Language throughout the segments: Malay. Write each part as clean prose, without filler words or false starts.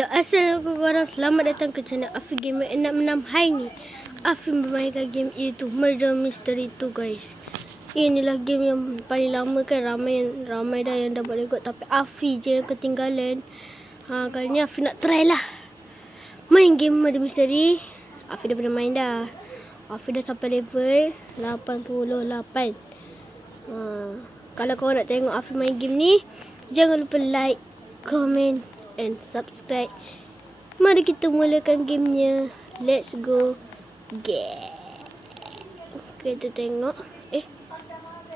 Hello, assalamualaikum warahmatullahi wabarakatuh. Selamat datang ke channel Afi Gamer 66. Hari ni Afi memainkan game iaitu Murder Mystery 2 guys. Inilah game yang paling lama kan, ramai dah yang dah buat rekod, tapi Afi je yang ketinggalan. Kali ni Afi nak try lah main game Murder Mystery. Afi dah pernah main dah. Afi dah sampai level 88. Kalau korang nak tengok Afi main game ni, jangan lupa like, comment and subscribe. Mari kita mulakan gamenya. Let's go game. Kita tengok.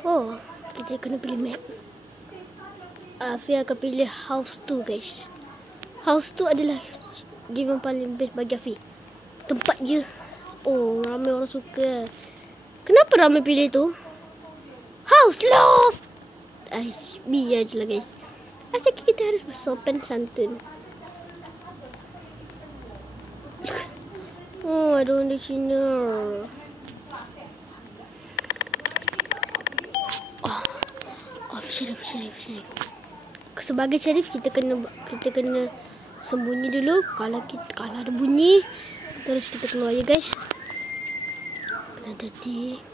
Oh, kita kena pilih map. Afi akan pilih House 2 guys. House 2 adalah game yang paling best bagi Afi. Tempat je. Oh, ramai orang suka. Kenapa ramai pilih tu? House Love. Biar je lah guys. Asal kita harus bersopan santun. Oh, ada orang di sini. Syarif. Sebagai Syarif kita kena sembunyi dulu. Kalau ada bunyi, terus kita keluar ya guys. Hati-hati.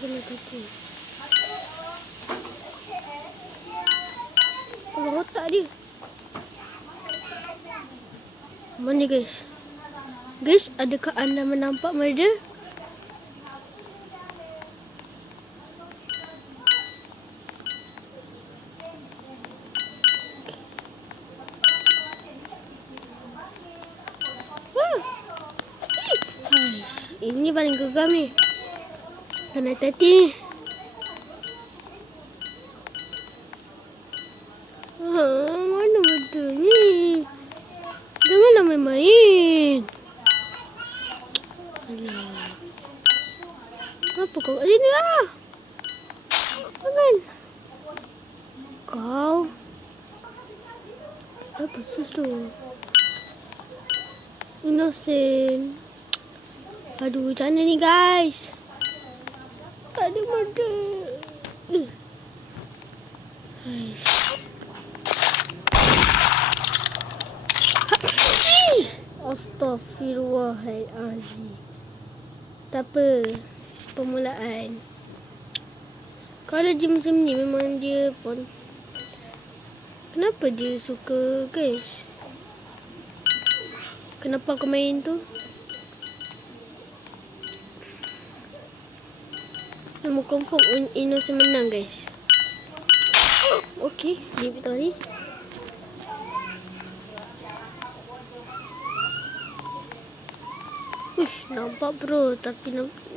Kena tutup. Kalau otak dia. Mana guys? Guys, adakah anda menampak murder? Ini paling gegam ni. Kena hati-hati. Mana betul ni? Janganlah main-main. Apa kau kat sini lah? Jangan. Kau. Apa susu? Innocent. Aduh, macam mana ni guys? Ada murder. Astaghfirullahaladzim. Tak apa, permulaan. Kalau dia macam ni memang dia pun. Kenapa dia suka guys? Kenapa aku main tu? Nama confirm Innocent menang guys. Okay, leave it tadi. Nampak bro, tapi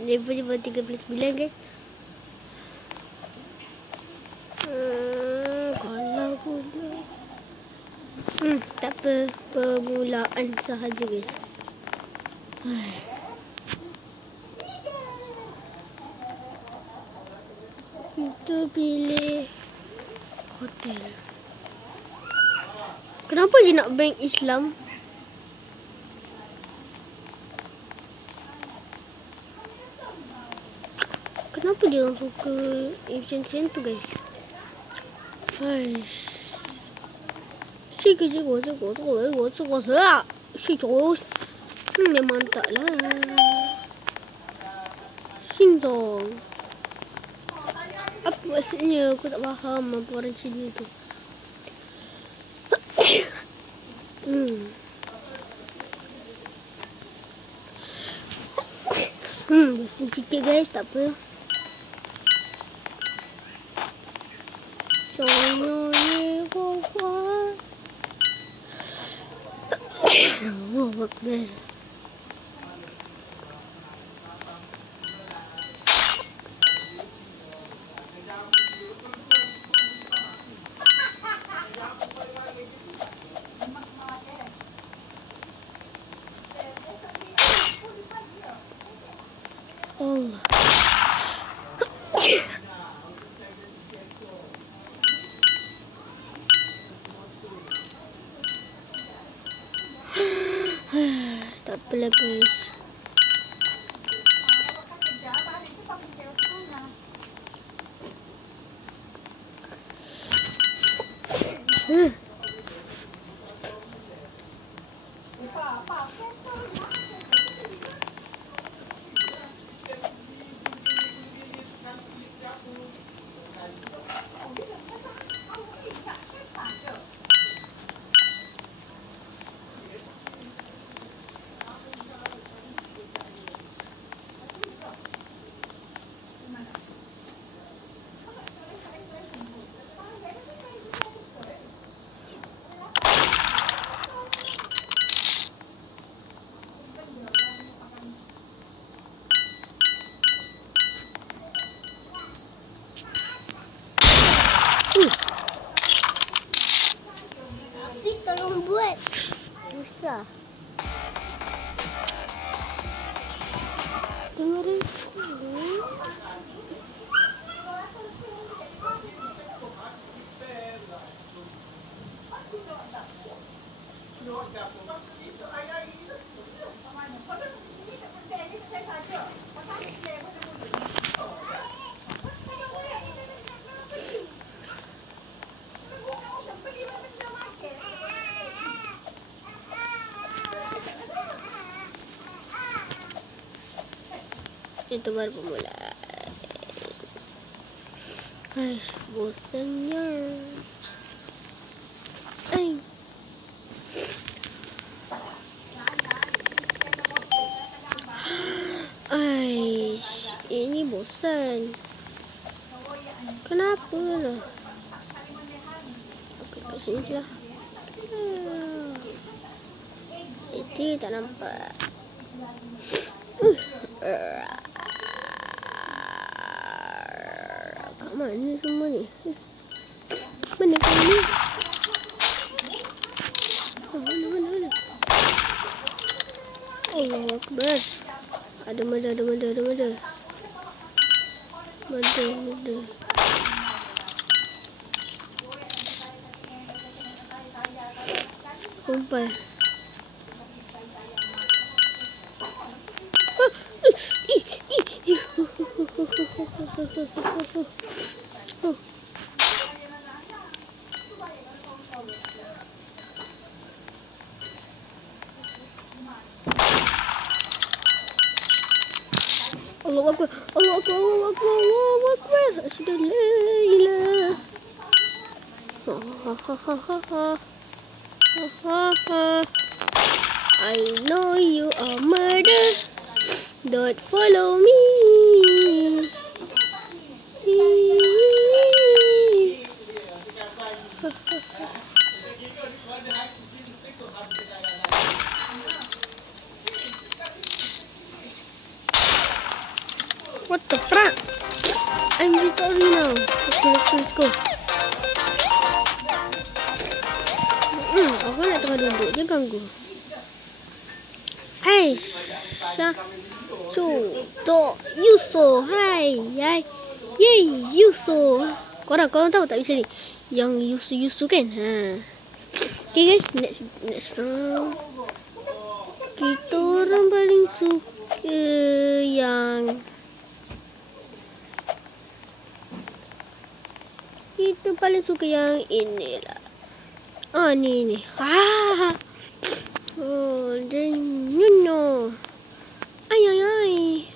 level dia baru 39 guys. Kalah pula. Tak apa, permulaan sahaja guys. Kita pilih hotel. Kenapa dia nak bank Islam? Kenapa dia orang suka macam tu guys? Memang tak lah. Singzong. Apa maksudnya? Aku tak faham apa orang Cina tu. Bersin sikit guys, tak apa. Oh, Akbar. Allah. Tak apalah guys. Afiq tolong buat. Susah. Dengar aku. Itu baru permulaan. Aish, bosannya. Aish, ini bosan. Kenapa lah? Aku kat sini je lah. Itu tak nampak. Kat mana semua ni? Mana kat ni? Mana? Allahu Akbar. Ada mada. Mada. Sumpah. Allahu Akbar. Asyhadu an la ilaha. I know you are murder. Don't follow me. What the fuck? I'm sorry now. Let's go. Aku nak tengah duduk je ganggu. Hai, Yuso, hai, Yuso. Korang tahu tak macam ni? Yang Yuso kan? Okay guys, next round. Kita orang paling suka yang ini lah. Ni. Oh, dan Ay.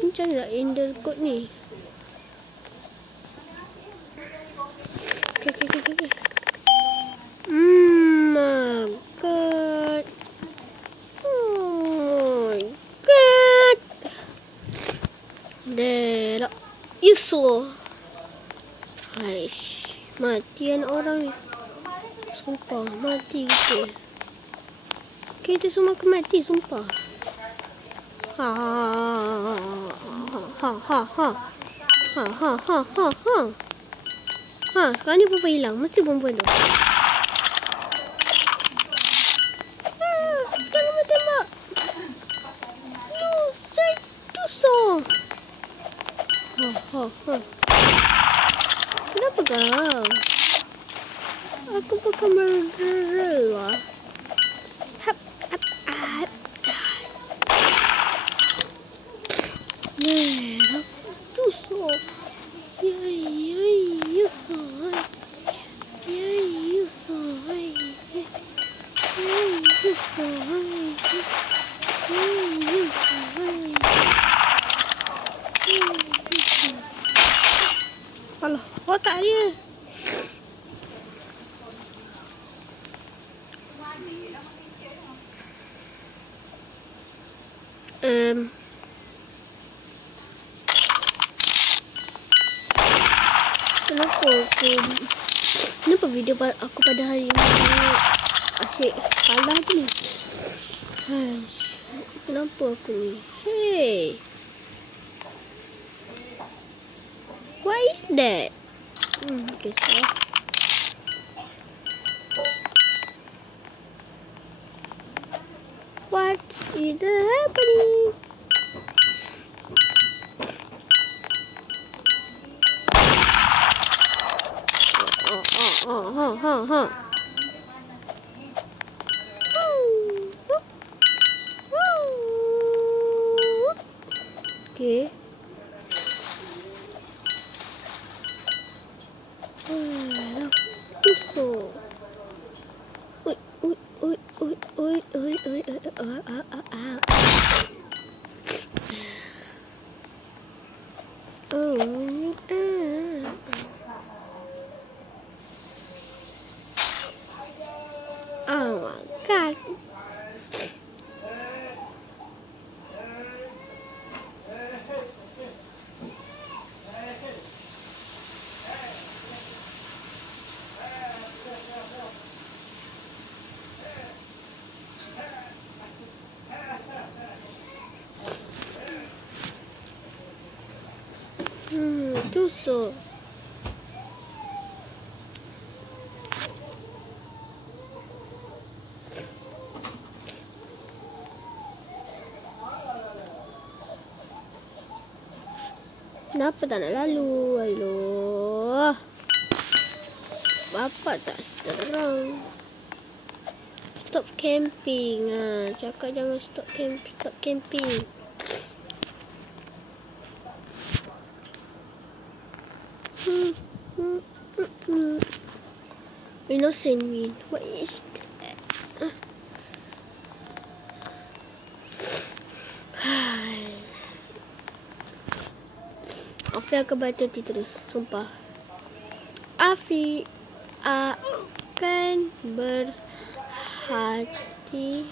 Macam nak ender kot ni. Okay. My God. Oh my God. Dera. Yuso. Aish. Mati anak orang ni. Sumpah, mati kita. Kita semua akan mati, sumpah. Sekarang ni perempuan hilang. Mesti perempuan tu. Jangan tembak. No, saya tu so. Kenapa kau? Aku bukan murderer. You so high. You so high. You so high. Alah, otak dia. Kenapa video aku pada hari ini asyik kalah tu ni? Kenapa aku ni? Hey, what is that? Kisah. What is happening? Okay. Tuso. Oh my God. Tuso. Kenapa tak nak lalu? Aduh. Bapak tak terang. Stop camping. Cakap jangan stop camping. Innocent mean. What is that? Afi akan berhati-hati terus. Sumpah. Afi akan berhati-hati.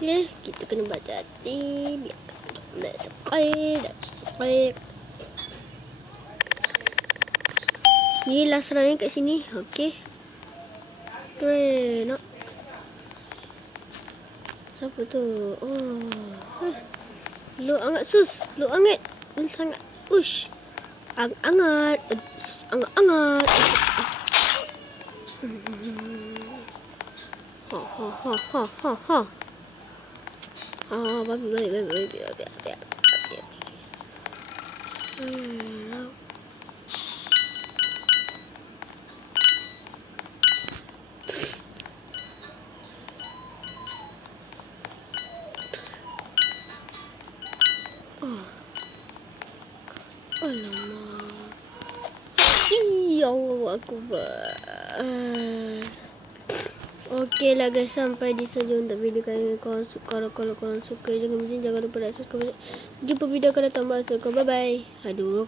Okay, kita kena berhati-hati. Biar tak terkait. Ni last round kat sini. Okay. Nak. Siapa tu? Oh. Lu angat sus. Lu angat. Lu sangat. Ush. Angat. Angat. Ha. Babi. Alamak. Ya Allah, aku okey lah guys, sampai di saja untuk video kali ini. Kalau korang suka, jangan lupa like, subscribe. Jumpa video akan datang. Bye bye. Aduh.